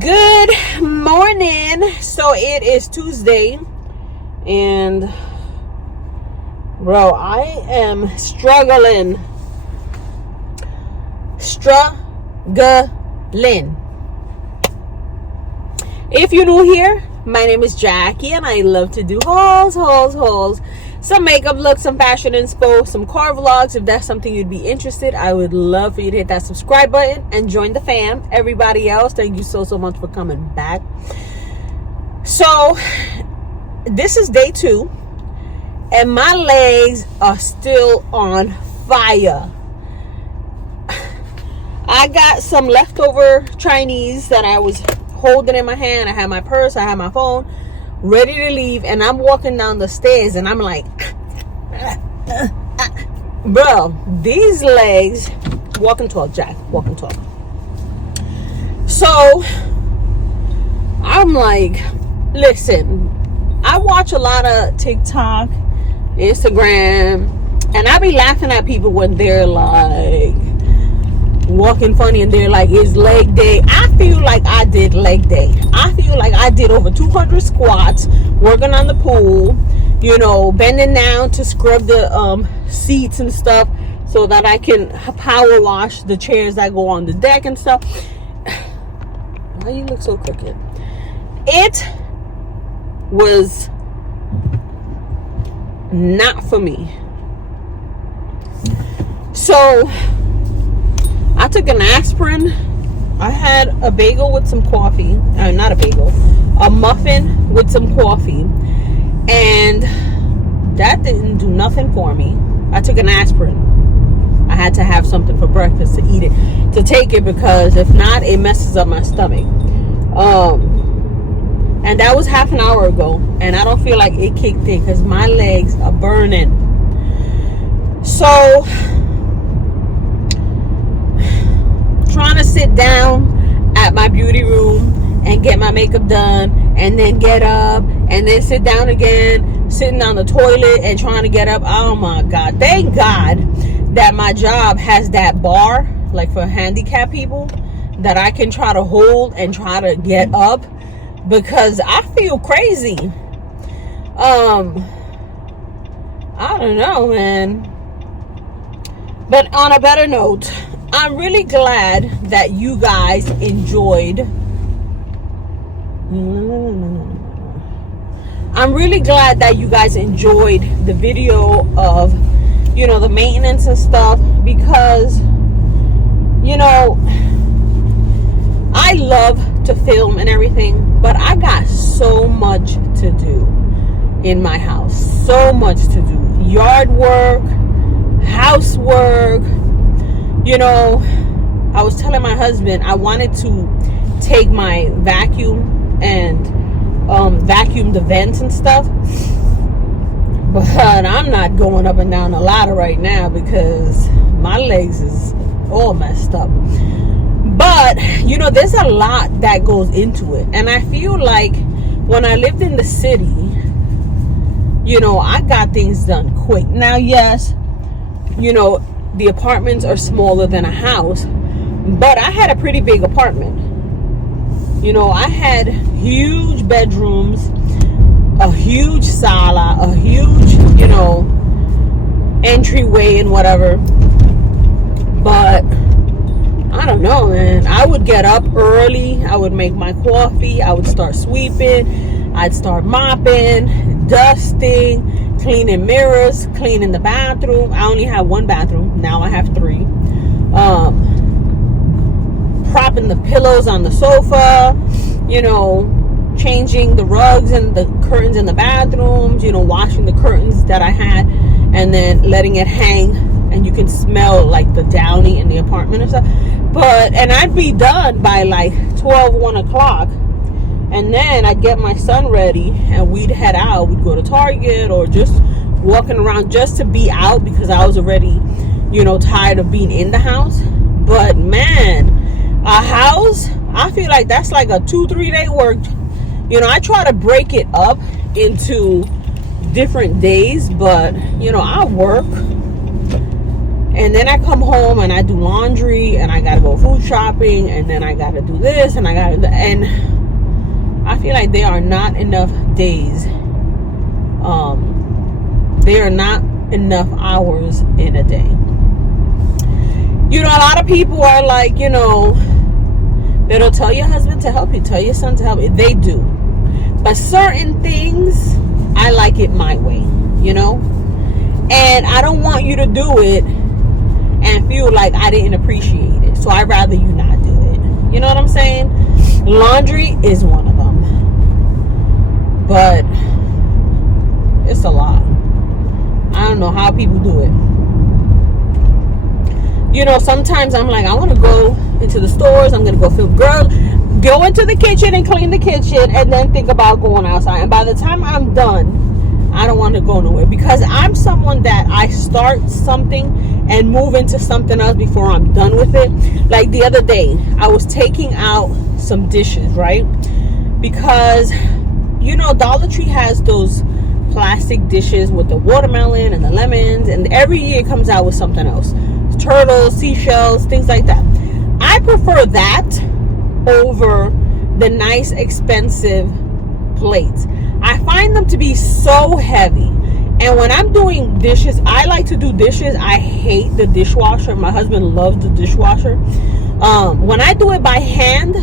Good morning. So it is Tuesday, and bro, I am struggling. If you're new here, my name is Jackie, and I love to do hauls, some makeup looks, some fashion inspo, some car vlogs. If that's something you'd be interested, I would love for you to hit that subscribe button and join the fam. Everybody else, thank you so much for coming back. So this is day 2, and my legs are still on fire. I got some leftover Chinese that I was holding in my hand. I had my purse, I had my phone, ready to leave, and I'm walking down the stairs, and I'm like, bro, these legs, walk and talk, Jack, walk and talk. So I'm like, listen, I watch a lot of TikTok, Instagram, and I be laughing at people when they're like walking funny and they're like, it's leg day. I feel like I did leg day. I feel like I did over 200 squats, working on the pool, you know, bending down to scrub the seats and stuff so that I can power wash the chairs that go on the deck and stuff. Why you look so crooked? It was not for me. So I took an aspirin. I had a bagel with some coffee. Not a bagel, a muffin with some coffee, and that didn't do nothing for me. I took an aspirin. I had to have something for breakfast to eat it, to take it, because if not, it messes up my stomach. And that was half an hour ago, and I don't feel like it kicked in because my legs are burning. So trying to sit down at my beauty room and get my makeup done, and then get up and then sit down again, sitting on the toilet and trying to get up. Oh my God, thank God that my job has that bar, like for handicapped people, that I can try to hold and try to get up, because I feel crazy. I don't know, man. But on a better note, I'm really glad that you guys enjoyed. I'm really glad that you guys enjoyed the video of, you know, the maintenance and stuff, because, you know, I love to film and everything, but I got so much to do in my house. So much to do. Yard work, housework. You know, I was telling my husband I wanted to take my vacuum and vacuum the vents and stuff, but I'm not going up and down the ladder right now because my legs is all messed up. But, you know, there's a lot that goes into it, and I feel like when I lived in the city, you know, I got things done quick. Now, yes, you know, the apartments are smaller than a house, but I had a pretty big apartment. You know, I had huge bedrooms, a huge sala, a huge, you know, entryway and whatever. But I don't know, man. I would get up early. I would make my coffee. I would start sweeping. I'd start mopping, dusting, cleaning mirrors, cleaning the bathroom. I only had one bathroom. Now I have 3. Propping the pillows on the sofa, you know, changing the rugs and the curtains in the bathrooms, you know, washing the curtains that I had, and then letting it hang, and you can smell like the downy in the apartment and stuff. But, and I'd be done by like 12, 1 o'clock. And then I'd get my son ready and we'd head out. We'd go to Target or just walking around just to be out, because I was already, you know, tired of being in the house. But man, a house, I feel like that's like a 2-3 day work. You know, I try to break it up into different days, but you know, I work and then I come home and I do laundry and I gotta go food shopping and then I gotta do this and and I feel like there are not enough days. There are not enough hours in a day. You know, a lot of people are like, you know, they don't tell your husband to help you, tell your son to help you. They do. But certain things, I like it my way, you know? And I don't want you to do it and feel like I didn't appreciate it. So I'd rather you not do it. You know what I'm saying? Laundry is one of them. But it's a lot. I don't know how people do it. You know, sometimes I'm like, I want to go into the stores. I'm going to go film. Girl, go into the kitchen and clean the kitchen and then think about going outside. And by the time I'm done, I don't want to go nowhere. Because I'm someone that I start something and move into something else before I'm done with it. Like the other day, I was taking out some dishes, right? Because, you know, Dollar Tree has those plastic dishes with the watermelon and the lemons. And every year it comes out with something else. Turtles, seashells, things like that. I prefer that over the nice expensive plates. I find them to be so heavy. And when I'm doing dishes, I like to do dishes. I hate the dishwasher. My husband loves the dishwasher. When I do it by hand,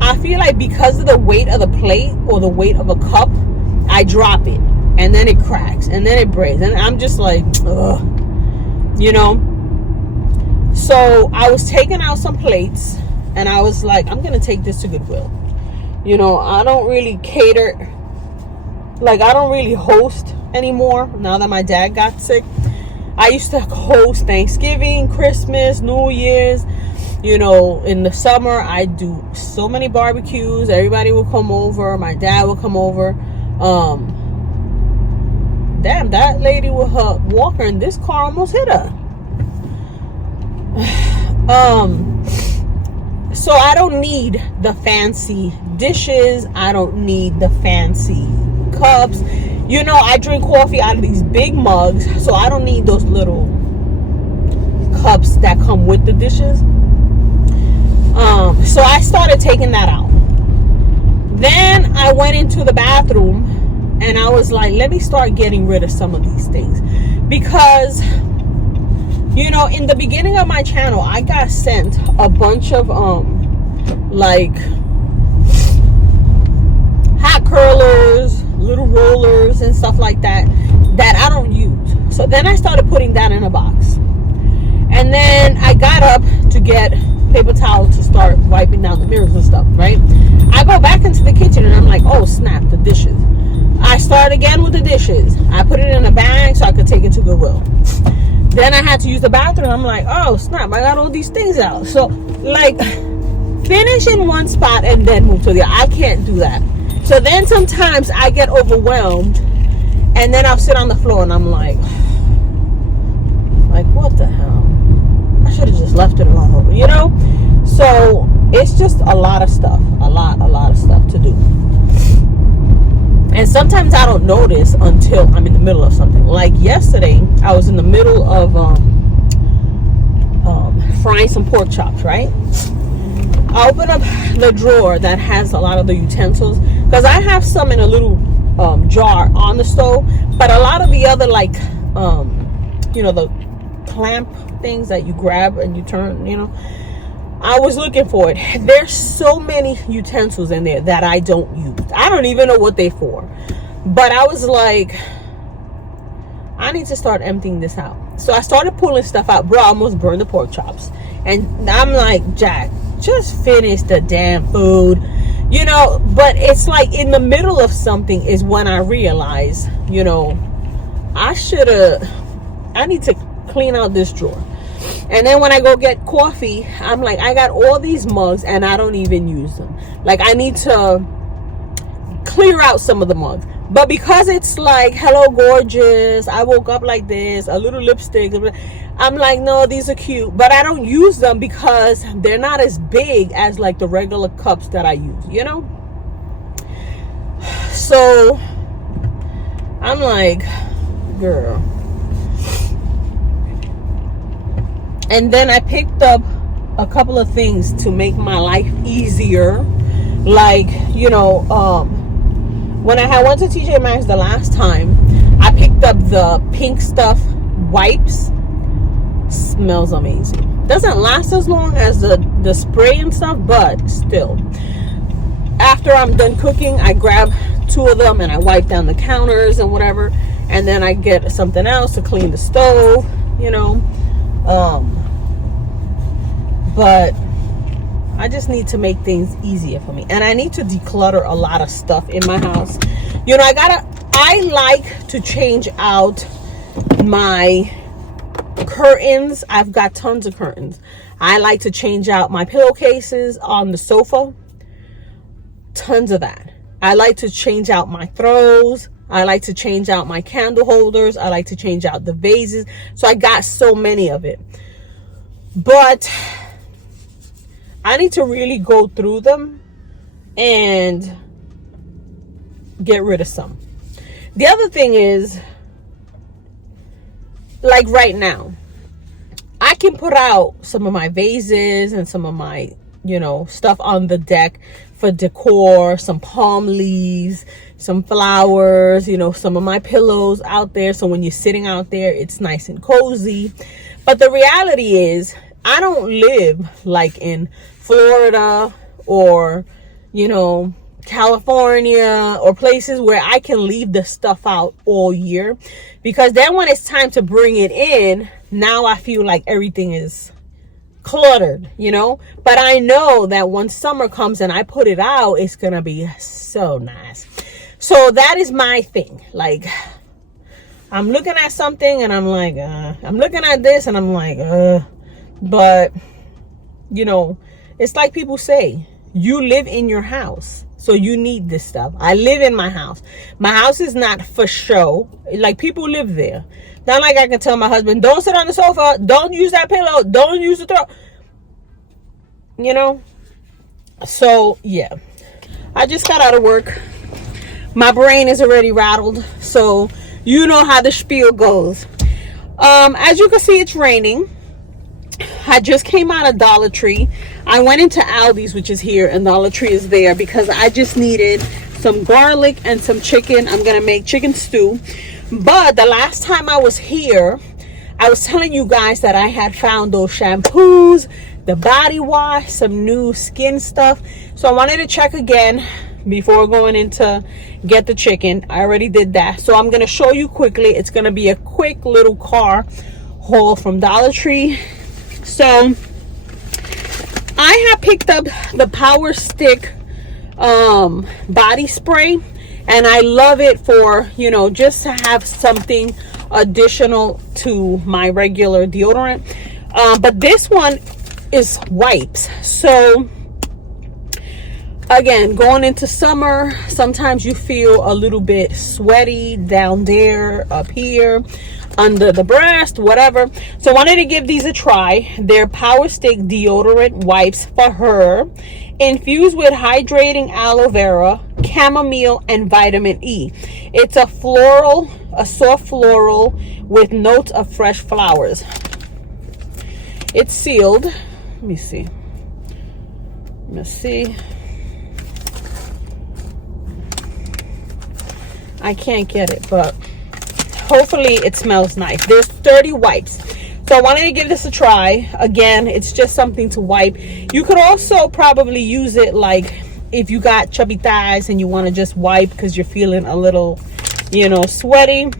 I feel like because of the weight of the plate or the weight of a cup, I drop it and then it cracks and then it breaks. And I'm just like, ugh, you know. So I was taking out some plates and I was like, I'm going to take this to Goodwill. You know, I don't really cater. Like, I don't really host anymore now that my dad got sick. I used to host Thanksgiving, Christmas, New Year's. You know, in the summer, I do so many barbecues. Everybody will come over. My dad will come over. Damn, that lady with her walker and this car almost hit her. So I don't need the fancy dishes. I don't need the fancy cups. You know, I drink coffee out of these big mugs, so I don't need those little cups that come with the dishes. So I started taking that out. Then I went into the bathroom and I was like, let me start getting rid of some of these things. Because, you know, in the beginning of my channel, I got sent a bunch of, like, hot curlers, little rollers, and stuff like that, that I don't use. So then I started putting that in a box. And then I got up to get paper towel to start wiping down the mirrors and stuff, right? I go back into the kitchen and I'm like, oh, snap, the dishes. I start again with the dishes. I put it in a bag so I could take it to Goodwill. Then I had to use the bathroom. I'm like, oh, snap, I got all these things out. So, like, finish in one spot and then move to the other. I can't do that. So then sometimes I get overwhelmed and then I'll sit on the floor and I'm like, what the hell? I should have just left it alone, you know? So it's just a lot of stuff, a lot of stuff to do. And sometimes I don't notice until I'm in the middle of something. Like yesterday, I was in the middle of frying some pork chops, right? I open up the drawer that has a lot of the utensils because I have some in a little jar on the stove, but a lot of the other, like, you know, the clamp things that you grab and you turn, you know, I was looking for it. There's so many utensils in there that I don't use. I don't even know what they're for. But I was like, I need to start emptying this out. So I started pulling stuff out. Bro, I almost burned the pork chops. And I'm like, Jack, just finish the damn food. You know, but it's like in the middle of something is when I realize, you know, I need to clean out this drawer. And then when I go get coffee, I'm like, I got all these mugs and I don't even use them. Like, I need to clear out some of the mugs. But because it's like, hello gorgeous, I woke up like this, a little lipstick, I'm like, no, these are cute. But I don't use them because they're not as big as like the regular cups that I use, you know? So I'm like, girl. And then I picked up a couple of things to make my life easier. Like, you know, when I went to TJ Maxx the last time, I picked up the pink stuff wipes. Smells amazing. Doesn't last as long as the spray and stuff, but still. After I'm done cooking, I grab 2 of them and I wipe down the counters and whatever, and then I get something else to clean the stove, you know. But I just need to make things easier for me, and I need to declutter a lot of stuff in my house. You know, I like to change out my curtains. I've got tons of curtains. I like to change out my pillowcases on the sofa. Tons of that. I like to change out my throws. I like to change out my candle holders. I like to change out the vases. So I got so many of it. But I need to really go through them and get rid of some. The other thing is, like right now, I can put out some of my vases and some of my, you know, stuff on the deck for decor, some palm leaves, some flowers, you know, some of my pillows out there. So when you're sitting out there, it's nice and cozy. But the reality is, I don't live like in Florida or, you know, California or places where I can leave the stuff out all year, because then when it's time to bring it in, now I feel like everything is cluttered, you know. But I know that once summer comes and I put it out, it's gonna be so nice. So that is my thing. Like, I'm looking at something and I'm like, I'm looking at this and I'm like, but you know, it's like people say, you live in your house, so you need this stuff. I live in my house. My house is not for show. Like, people live there. Not like I can tell my husband, don't sit on the sofa, don't use that pillow, don't use the throw. You know? So, yeah. I just got out of work. My brain is already rattled. So, you know how the spiel goes. As you can see, it's raining. I just came out of Dollar Tree. I went into Aldi's, which is here, and Dollar Tree is there, because I just needed some garlic and some chicken. I'm gonna make chicken stew. But the last time I was here, I was telling you guys that I had found those shampoos, the body wash, some new skin stuff. So I wanted to check again before going in to get the chicken. I already did that. So I'm gonna show you quickly. It's gonna be a quick little car haul from Dollar Tree. So I have picked up the Power Stick body spray, and I love it for, you know, just to have something additional to my regular deodorant. But this one is wipes. So again, going into summer, sometimes you feel a little bit sweaty down there, up here, under the breast, whatever. So I wanted to give these a try. They're Power Stick deodorant wipes for her, infused with hydrating aloe vera, chamomile, and vitamin E. It's a soft floral with notes of fresh flowers. It's sealed. Let me see. Let's see. I can't get it, but hopefully it smells nice. There's 30 wipes. So I wanted to give this a try. Again, it's just something to wipe. You could also probably use it like if you got chubby thighs and you want to just wipe because you're feeling a little, you know, sweaty.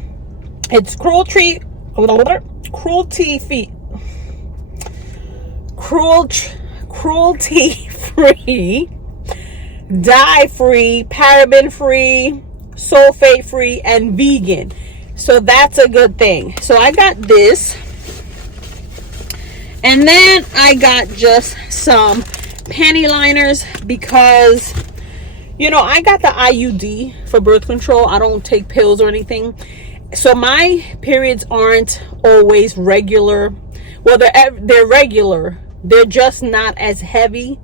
It's cruelty free, dye free, paraben free, sulfate free, and vegan. So that's a good thing. So I got this, and then I got just some panty liners because, you know, I got the IUD for birth control. I don't take pills or anything, so my periods aren't always regular. Well, they're regular. They're just not as heavy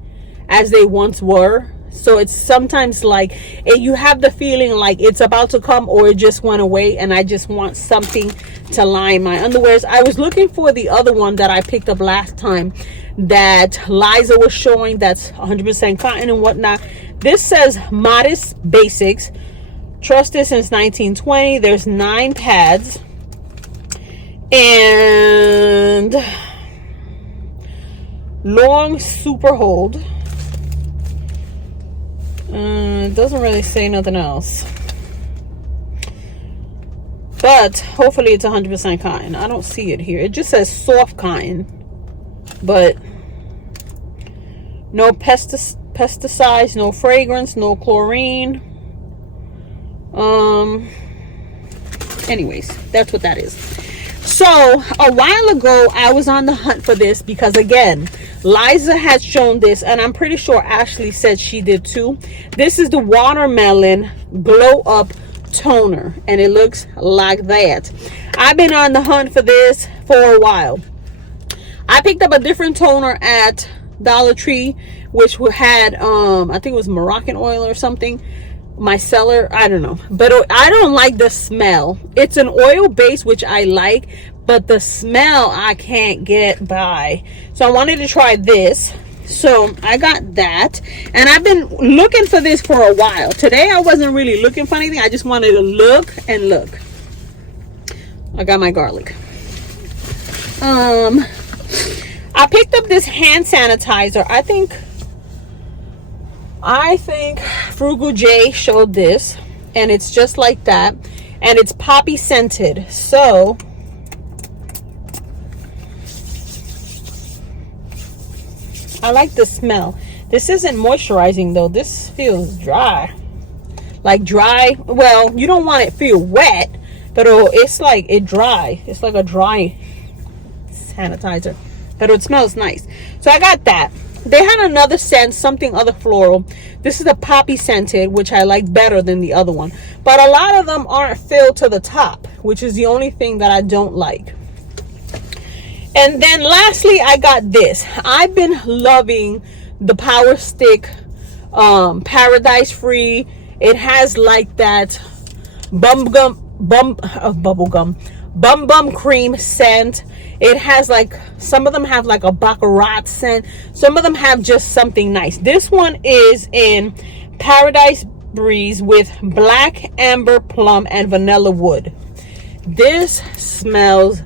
as they once were. So it's sometimes like you have the feeling like it's about to come or it just went away, and I just want something to line my underwears. I was looking for the other one that I picked up last time that Liza was showing, that's 100% cotton and whatnot. This says Modest Basics, trusted since 1920. There's 9 pads and long super hold. It doesn't really say nothing else, but hopefully it's 100% cotton. I don't see it here. It just says soft cotton, but no pesticides, no fragrance, no chlorine. Anyways, that's what that is. So a while ago I was on the hunt for this because, again, Liza had shown this, and I'm pretty sure Ashley said she did too. This is the Watermelon Glow Up Toner, and it looks like that. I've been on the hunt for this for a while. I picked up a different toner at Dollar Tree, which had I think it was Moroccan oil or something. My seller, I don't know, but I don't like the smell. It's an oil base, which I like, but the smell I can't get by. So I wanted to try this, so I got that, and I've been looking for this for a while. Today I wasn't really looking for anything. I just wanted to look and look. I got my garlic. I picked up this hand sanitizer. I think Frugal J showed this, and it's just like that, and it's poppy scented. So I like the smell. This isn't moisturizing though. This feels dry, like dry. Well, you don't want it to feel wet, but it's like it dry. It's like a dry sanitizer, but it smells nice. So I got that. They had another scent, something other floral. This is a poppy scented, which I like better than the other one. But a lot of them aren't filled to the top, which is the only thing that I don't like. And then lastly, I got this. I've been loving the Power Stick Paradise Free. It has like that bum bum cream scent. It has like, some of them have like a baccarat scent. Some of them have just something nice. This one is in Paradise Breeze with black amber plum and vanilla wood. This smells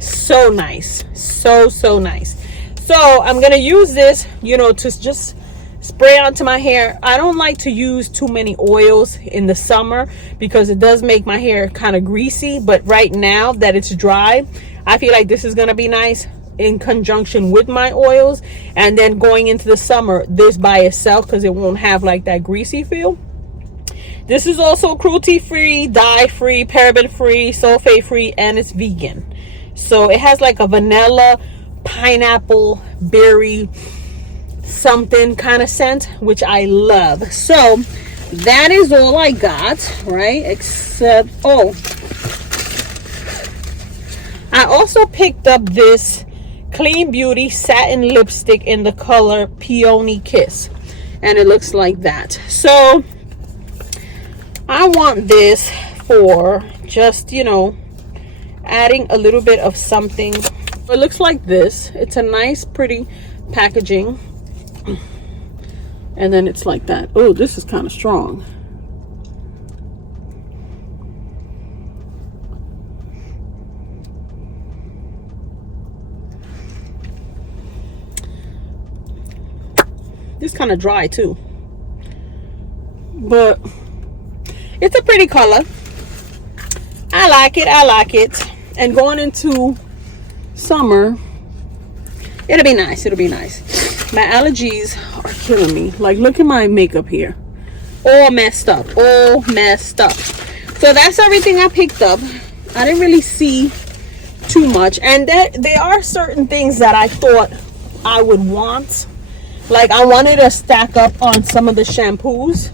so nice, so nice. So I'm gonna use this, you know, to just spray onto my hair. I don't like to use too many oils in the summer because it does make my hair kind of greasy, but right now that it's dry, I feel like this is gonna be nice in conjunction with my oils. And then going into the summer, this by itself, because it won't have like that greasy feel. This is also cruelty free, dye free, paraben free, sulfate free, and it's vegan. So it has like a vanilla, pineapple, berry, something kind of scent, which I love. So that is all I got, right? Except, oh, I also picked up this Clean Beauty satin lipstick in the color Peony Kiss, and it looks like that. So I want this for just, you know, adding a little bit of something. It looks like this. It's a nice pretty packaging, and then it's like that. Oh, this is kind of strong. This kind of dry too, but it's a pretty color. I like it. And going into summer, it'll be nice. My allergies are killing me. Like, look at my makeup here, all messed up. So that's everything I picked up. I didn't really see too much, and there are certain things that I thought I would want. Like, I wanted to stack up on some of the shampoos.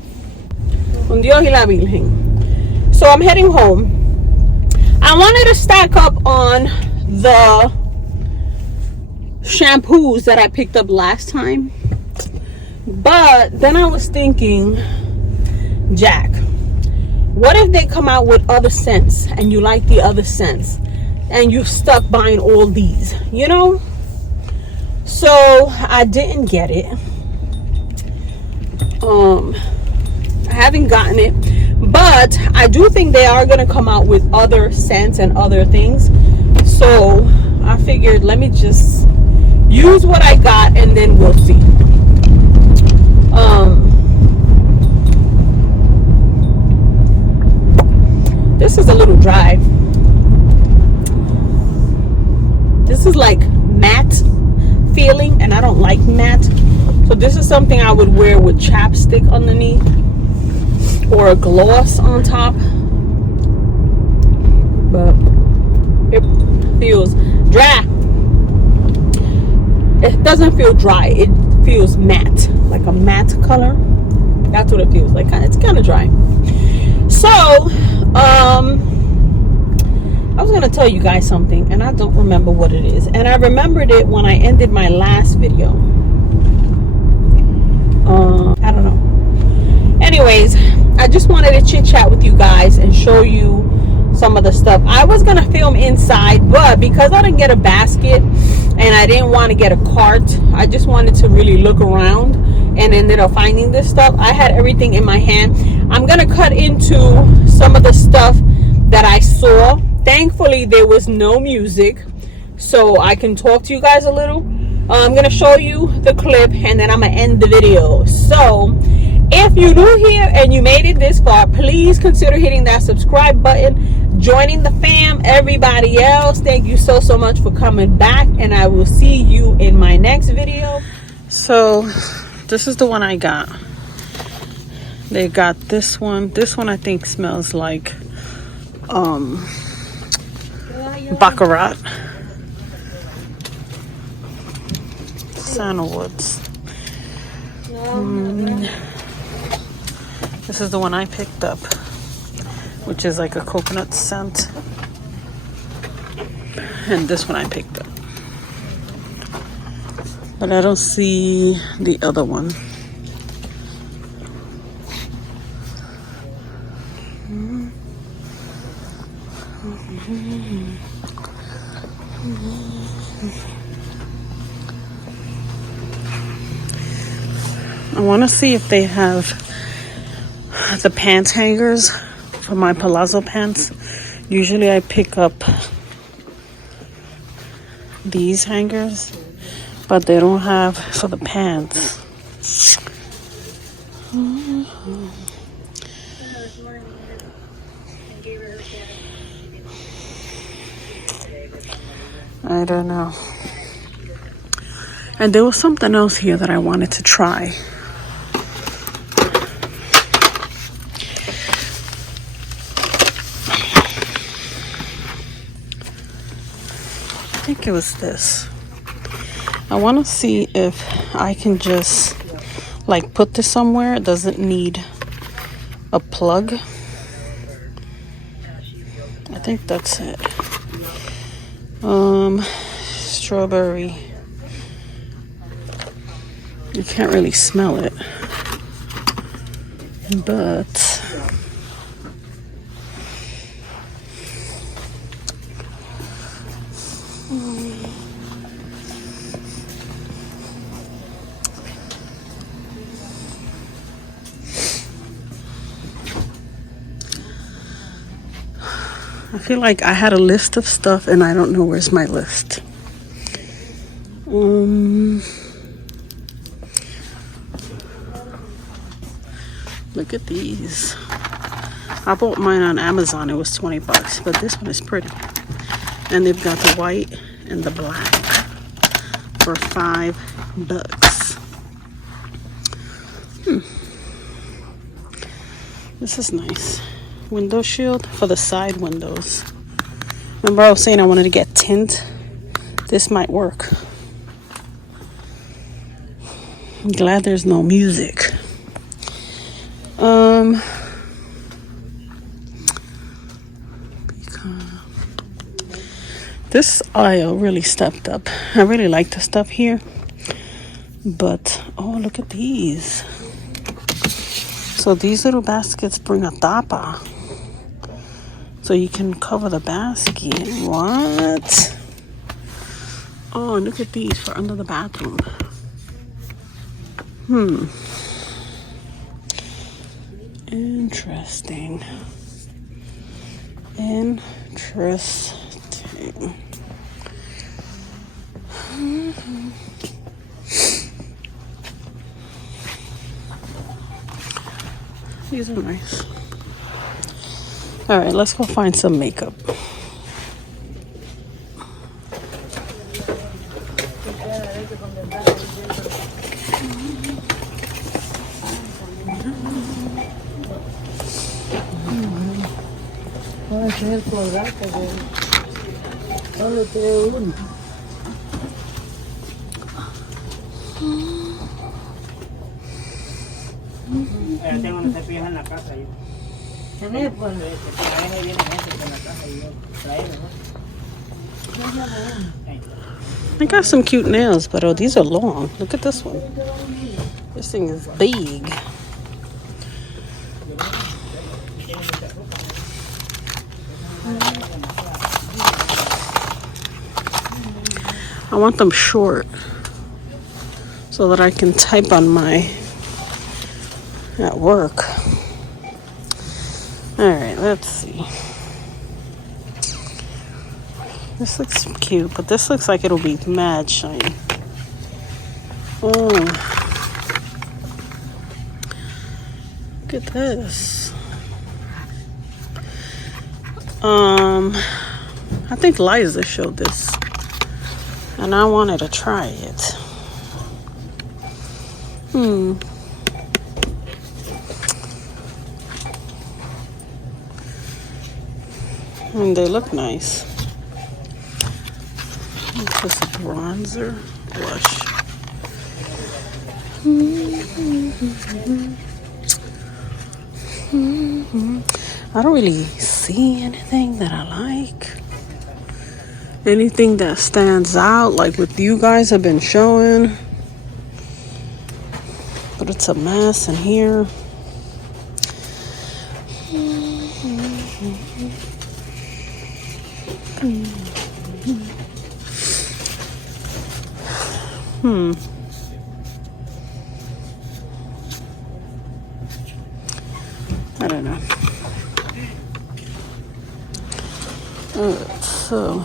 Con Dios y la Virgen. So I'm heading home. I wanted to stack up on the shampoos that I picked up last time. But then I was thinking, Jack, what if they come out with other scents and you like the other scents and you stuck buying all these, you know? So I didn't get it. I haven't gotten it, but I do think they are going to come out with other scents and other things. So I figured, let me just use what I got and then we'll see. This is a little dry. This is like matte feeling, and I don't like matte. So this is something I would wear with chapstick underneath or a gloss on top. But it feels dry. It doesn't feel dry. It feels matte, like a matte color. That's what it feels like. It's kind of dry. So I was gonna tell you guys something, and I don't remember what it is. And I remembered it when I ended my last video. I don't know. Anyways, I just wanted to chit chat with you guys and show you some of the stuff. I was gonna film inside, but because I didn't get a basket and I didn't want to get a cart, I just wanted to really look around and ended up finding this stuff. I had everything in my hand. I'm gonna cut into some of the stuff that I saw. Thankfully there was no music, so I can talk to you guys a little. I'm gonna show you the clip and then I'm gonna end the video. So if you're new here and you made it this far, please consider hitting that subscribe button, joining the fam. Everybody else, thank you so much for coming back, and I will see you in my next video. So this is the one I got. They got this one. This one I think smells like baccarat, sandalwoods. This is the one I picked up, which is like a coconut scent. And this one I picked up, but I don't see the other one. I want to see if they have the pants hangers for my palazzo pants. Usually I pick up these hangers, but they don't have for the pants. I don't know. And there was something else here that I wanted to try. I think it was this. I want to see if I can just like put this somewhere. It doesn't need a plug. I think that's it. Strawberry. You can't really smell it, but I feel like I had a list of stuff and I don't know where's my list. Look at these. I bought mine on Amazon. It was $20, but this one is pretty. And they've got the white and the black for $5. This is nice. Window shield for the side windows. Remember I was saying I wanted to get tint? This might work. I'm glad there's no music. This aisle really stepped up. I really like the stuff here. But oh, look at these. So these little baskets bring a tapa, so you can cover the basket. What? Oh, look at these for under the bathroom. Interesting. These are nice. All right, let's go find some makeup. Tengo una cepillos en la casa. I got some cute nails, but oh, these are long. Look at this one. This thing is big. I want them short so that I can type on my at work. All right, let's see. This looks cute, but this looks like it'll be mad shiny. Oh, look at this. I think Liza showed this, and I wanted to try it. And they look nice. This is bronzer blush. I don't really see anything that I like. Anything that stands out, like what you guys have been showing. But it's a mess in here. I don't know. Alright, so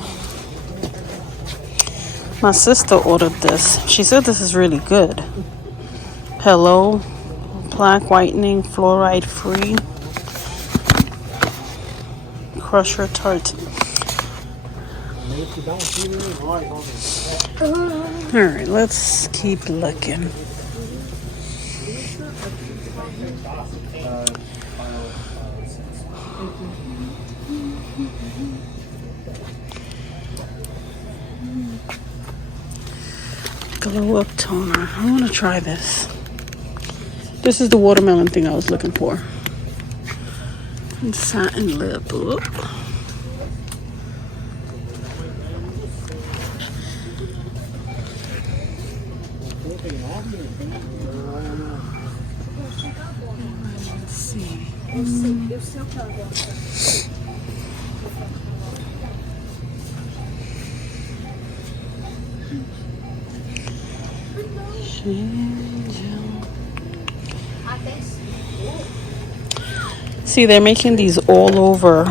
my sister ordered this. She said this is really good. Hello, plaque whitening, fluoride free, crusher tart. Alright, let's keep looking. Glow up toner. I want to try this. This is the watermelon thing I was looking for. And satin lip. Oop. Let's see. See, they're making these all over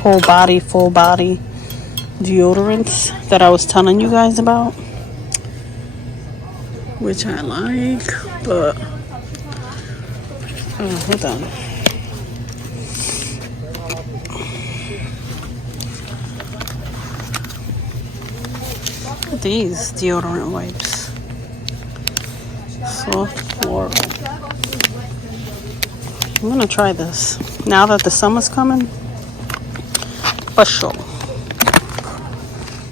whole body, full body deodorants that I was telling you guys about, which I like, but oh, hold on. These deodorant wipes. Soft floral. I'm gonna try this now that the summer's coming. For sure.